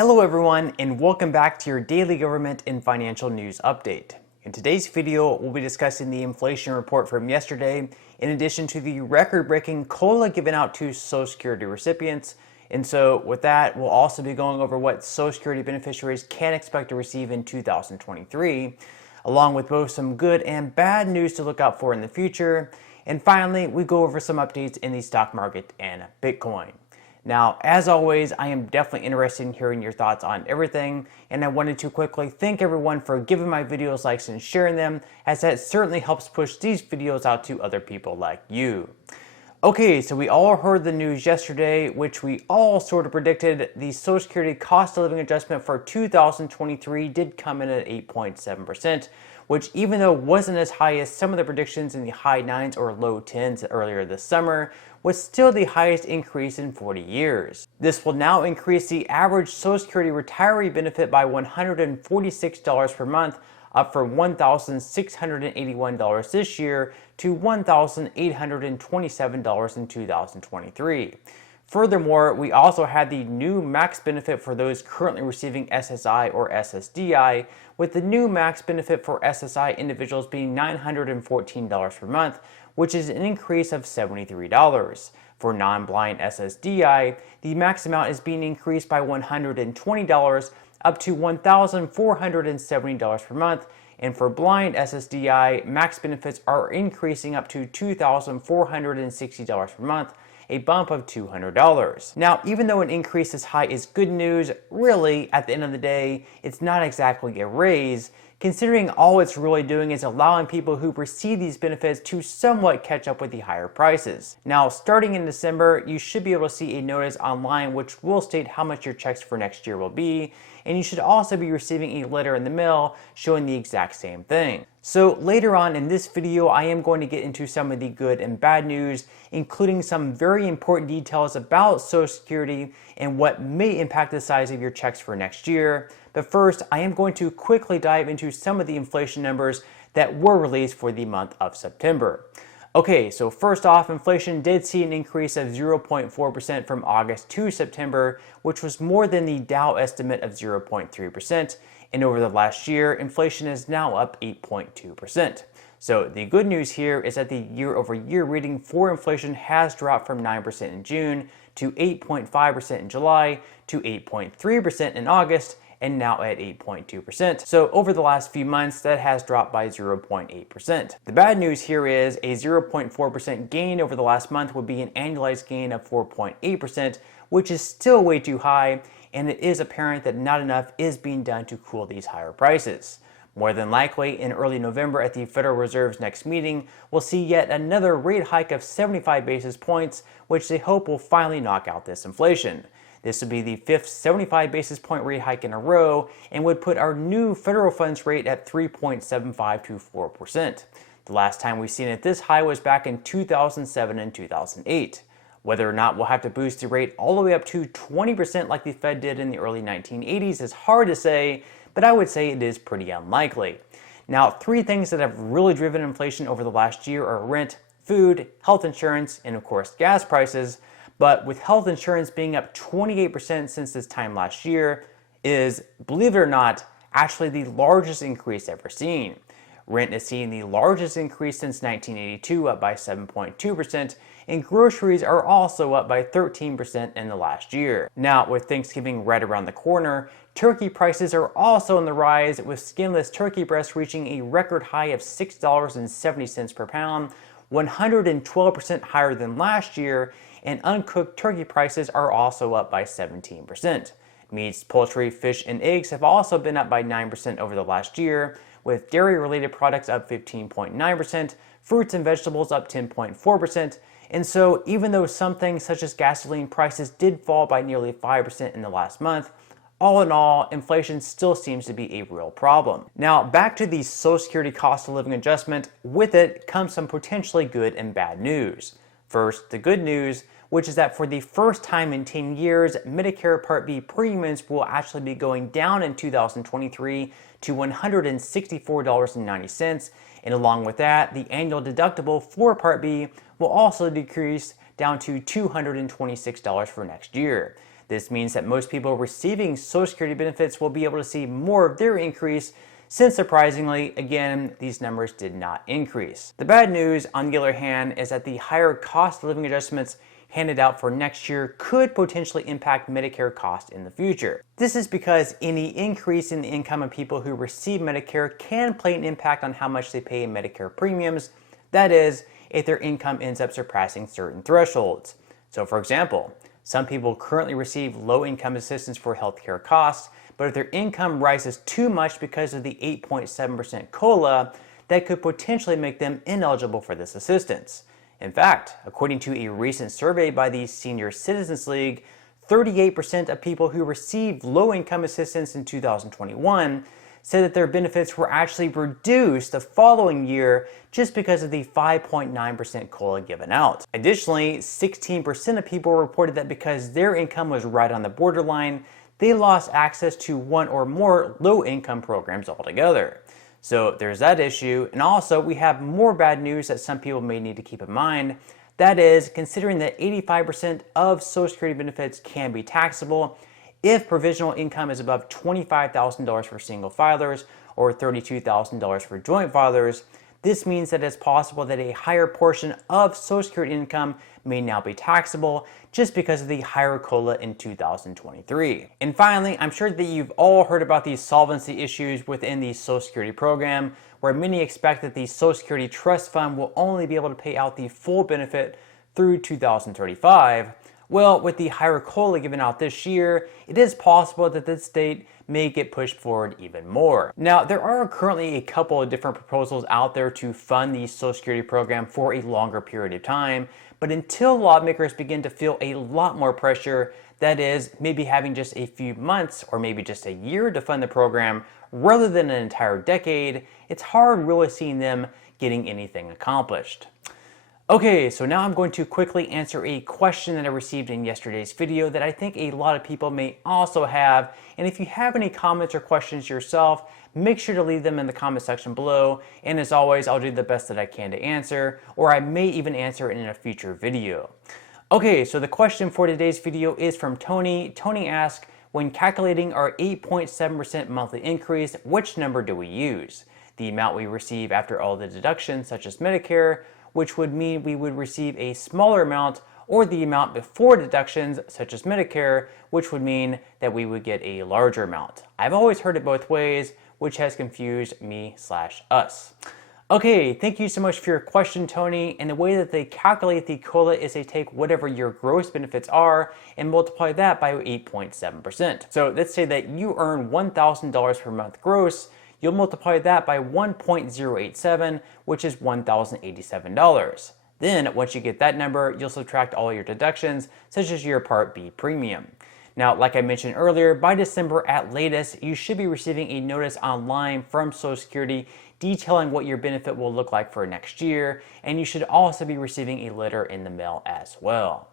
Hello everyone, and welcome back to your daily government and financial news update. In today's video, we'll be discussing the inflation report from yesterday, in addition to the record-breaking COLA given out to Social Security recipients. And so with that, we'll also be going over what Social Security beneficiaries can expect to receive in 2023, along with both some good and bad news to look out for in the future. And finally, we go over some updates in the stock market and Bitcoin. Now, as always, I am definitely interested in hearing your thoughts on everything, and I wanted to quickly thank everyone for giving my videos likes and sharing them, as that certainly helps push these videos out to other people like you. Okay, so we all heard the news yesterday, which we all sort of predicted. The Social Security cost of living adjustment for 2023 did come in at 8.7%, which even though wasn't as high as some of the predictions in the high 9s or low 10s earlier this summer, was still the highest increase in 40 years. This will now increase the average Social Security retiree benefit by $146 per month, up from $1,681 this year to $1,827 in 2023. Furthermore, we also had the new max benefit for those currently receiving SSI or Ssdi, with the new max benefit for SSI individuals being $914 per month, which is an increase of $73. For non-blind Ssdi, the max amount is being increased by $120 up to $1,470 per month, and for blind Ssdi, max benefits are increasing up to $2,460 per month, a bump of $200. Now, even though an increase this high is good news, really, at the end of the day, it's not exactly a raise, considering all it's really doing is allowing people who receive these benefits to somewhat catch up with the higher prices. Now, starting in December, you should be able to see a notice online which will state how much your checks for next year will be, and you should also be receiving a letter in the mail showing the exact same thing. So later on in this video, I am going to get into some of the good and bad news, including some very important details about Social Security and what may impact the size of your checks for next year. But first, I am going to quickly dive into some of the inflation numbers that were released for the month of September. Okay, so first off, inflation did see an increase of 0.4% from August to September, which was more than the Dow estimate of 0.3%. And over the last year, inflation is now up 8.2%. So the good news here is that the year-over-year reading for inflation has dropped from 9% in June to 8.5% in July to 8.3% in August, and now at 8.2%. So over the last few months, that has dropped by 0.8%. The bad news here is a 0.4% gain over the last month would be an annualized gain of 4.8%, which is still way too high, and it is apparent that not enough is being done to cool these higher prices. More than likely, in early November at the Federal Reserve's next meeting, we'll see yet another rate hike of 75 basis points, which they hope will finally knock out this inflation. This would be the fifth 75 basis point rate hike in a row and would put our new federal funds rate at 3.75 to 4%. The last time we've seen it this high was back in 2007 and 2008. Whether or not we'll have to boost the rate all the way up to 20% like the Fed did in the early 1980s is hard to say, but I would say it is pretty unlikely. Now, three things that have really driven inflation over the last year are rent, food, health insurance, and of course gas prices. But with health insurance being up 28% since this time last year is, believe it or not, actually the largest increase ever seen. Rent is seeing the largest increase since 1982, up by 7.2%, and groceries are also up by 13% in the last year. Now, with Thanksgiving right around the corner, turkey prices are also on the rise, with skinless turkey breasts reaching a record high of $6.70 per pound, 112% higher than last year, and uncooked turkey prices are also up by 17%. Meats, poultry, fish, and eggs have also been up by 9% over the last year, with dairy-related products up 15.9%, fruits and vegetables up 10.4%, and so even though some things such as gasoline prices did fall by nearly 5% in the last month, all in all, inflation still seems to be a real problem. Now, back to the Social Security cost of living adjustment. With it comes some potentially good and bad news. First, the good news, which is that for the first time in 10 years, Medicare Part B premiums will actually be going down in 2023 to $164.90, and along with that, the annual deductible for Part B will also decrease down to $226 for next year. This means that most people receiving Social Security benefits will be able to see more of their increase, since surprisingly, again, these numbers did not increase. The bad news, on the other hand, is that the higher cost of living adjustments handed out for next year could potentially impact Medicare costs in the future. This is because any increase in the income of people who receive Medicare can play an impact on how much they pay in Medicare premiums. That is, if their income ends up surpassing certain thresholds. So for example, some people currently receive low-income assistance for healthcare costs, but if their income rises too much because of the 8.7% COLA, that could potentially make them ineligible for this assistance. In fact, according to a recent survey by the Senior Citizens League, 38% of people who received low-income assistance in 2021 said that their benefits were actually reduced the following year just because of the 5.9% COLA given out. Additionally, 16% of people reported that because their income was right on the borderline, they lost access to one or more low-income programs altogether. So there's that issue, and also we have more bad news that some people may need to keep in mind. That is, considering that 85% of Social Security benefits can be taxable, if provisional income is above $25,000 for single filers or $32,000 for joint filers, this means that it's possible that a higher portion of Social Security income may now be taxable just because of the higher COLA in 2023. And finally, I'm sure that you've all heard about these solvency issues within the Social Security program, where many expect that the Social Security Trust Fund will only be able to pay out the full benefit through 2035. Well, with the higher COLA given out this year, it is possible that this date may get pushed forward even more. Now, there are currently a couple of different proposals out there to fund the Social Security program for a longer period of time, but until lawmakers begin to feel a lot more pressure, that is, maybe having just a few months or maybe just a year to fund the program rather than an entire decade, it's hard really seeing them getting anything accomplished. Okay, so now I'm going to quickly answer a question that I received in yesterday's video that I think a lot of people may also have. And if you have any comments or questions yourself, make sure to leave them in the comment section below. And as always, I'll do the best that I can to answer, or I may even answer it in a future video. Okay, so the question for today's video is from Tony. Tony asks, when calculating our 8.7% monthly increase, which number do we use? The amount we receive after all the deductions, such as Medicare, which would mean we would receive a smaller amount, or the amount before deductions, such as Medicare, which would mean that we would get a larger amount. I've always heard it both ways, which has confused me/us. Okay, thank you so much for your question, Tony. And the way that they calculate the COLA is they take whatever your gross benefits are and multiply that by 8.7%. So let's say that you earn $1,000 per month gross. You'll multiply that by 1.087, which is $1,087. Then, once you get that number, you'll subtract all your deductions, such as your Part B premium. Now, like I mentioned earlier, by December at latest, you should be receiving a notice online from Social Security detailing what your benefit will look like for next year, and you should also be receiving a letter in the mail as well.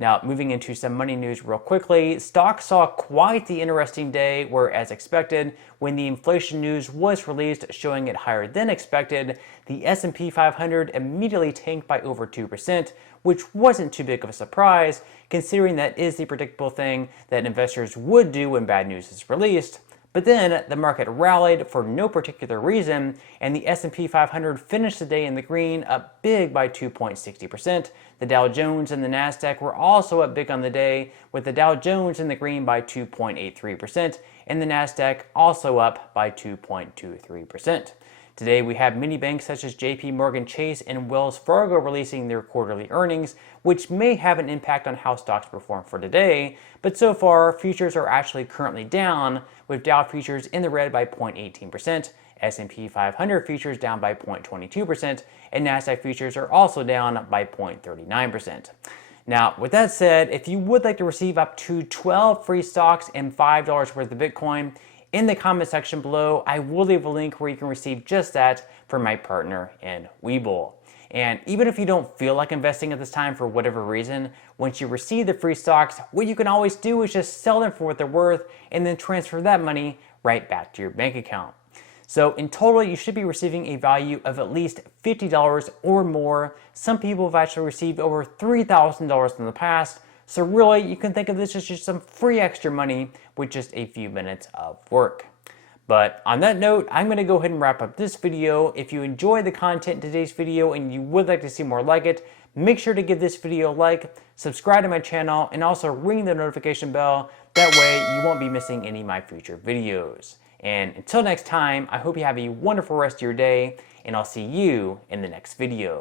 Now, moving into some money news real quickly, stocks saw quite the interesting day where, as expected, when the inflation news was released showing it higher than expected, the S&P 500 immediately tanked by over 2%, which wasn't too big of a surprise, considering that is the predictable thing that investors would do when bad news is released. But then the market rallied for no particular reason, and the S&P 500 finished the day in the green, up big by 2.60%. The Dow Jones and the Nasdaq were also up big on the day, with the Dow Jones in the green by 2.83%, and the Nasdaq also up by 2.23%. Today we have many banks such as JP Morgan Chase and Wells Fargo releasing their quarterly earnings, which may have an impact on how stocks perform for today, but so far futures are actually currently down, with Dow futures in the red by 0.18%, S&P 500 futures down by 0.22%, and Nasdaq futures are also down by 0.39%. Now, with that said, if you would like to receive up to 12 free stocks and $5 worth of Bitcoin, in the comment section below, I will leave a link where you can receive just that from my partner in Webull. And even if you don't feel like investing at this time for whatever reason, once you receive the free stocks, what you can always do is just sell them for what they're worth and then transfer that money right back to your bank account. So in total, you should be receiving a value of at least $50 or more. Some people have actually received over $3,000 in the past. So really, you can think of this as just some free extra money with just a few minutes of work. But on that note, I'm going to go ahead and wrap up this video. If you enjoyed the content in today's video and you would like to see more like it, make sure to give this video a like, subscribe to my channel, and also ring the notification bell. That way you won't be missing any of my future videos. And until next time, I hope you have a wonderful rest of your day, and I'll see you in the next video.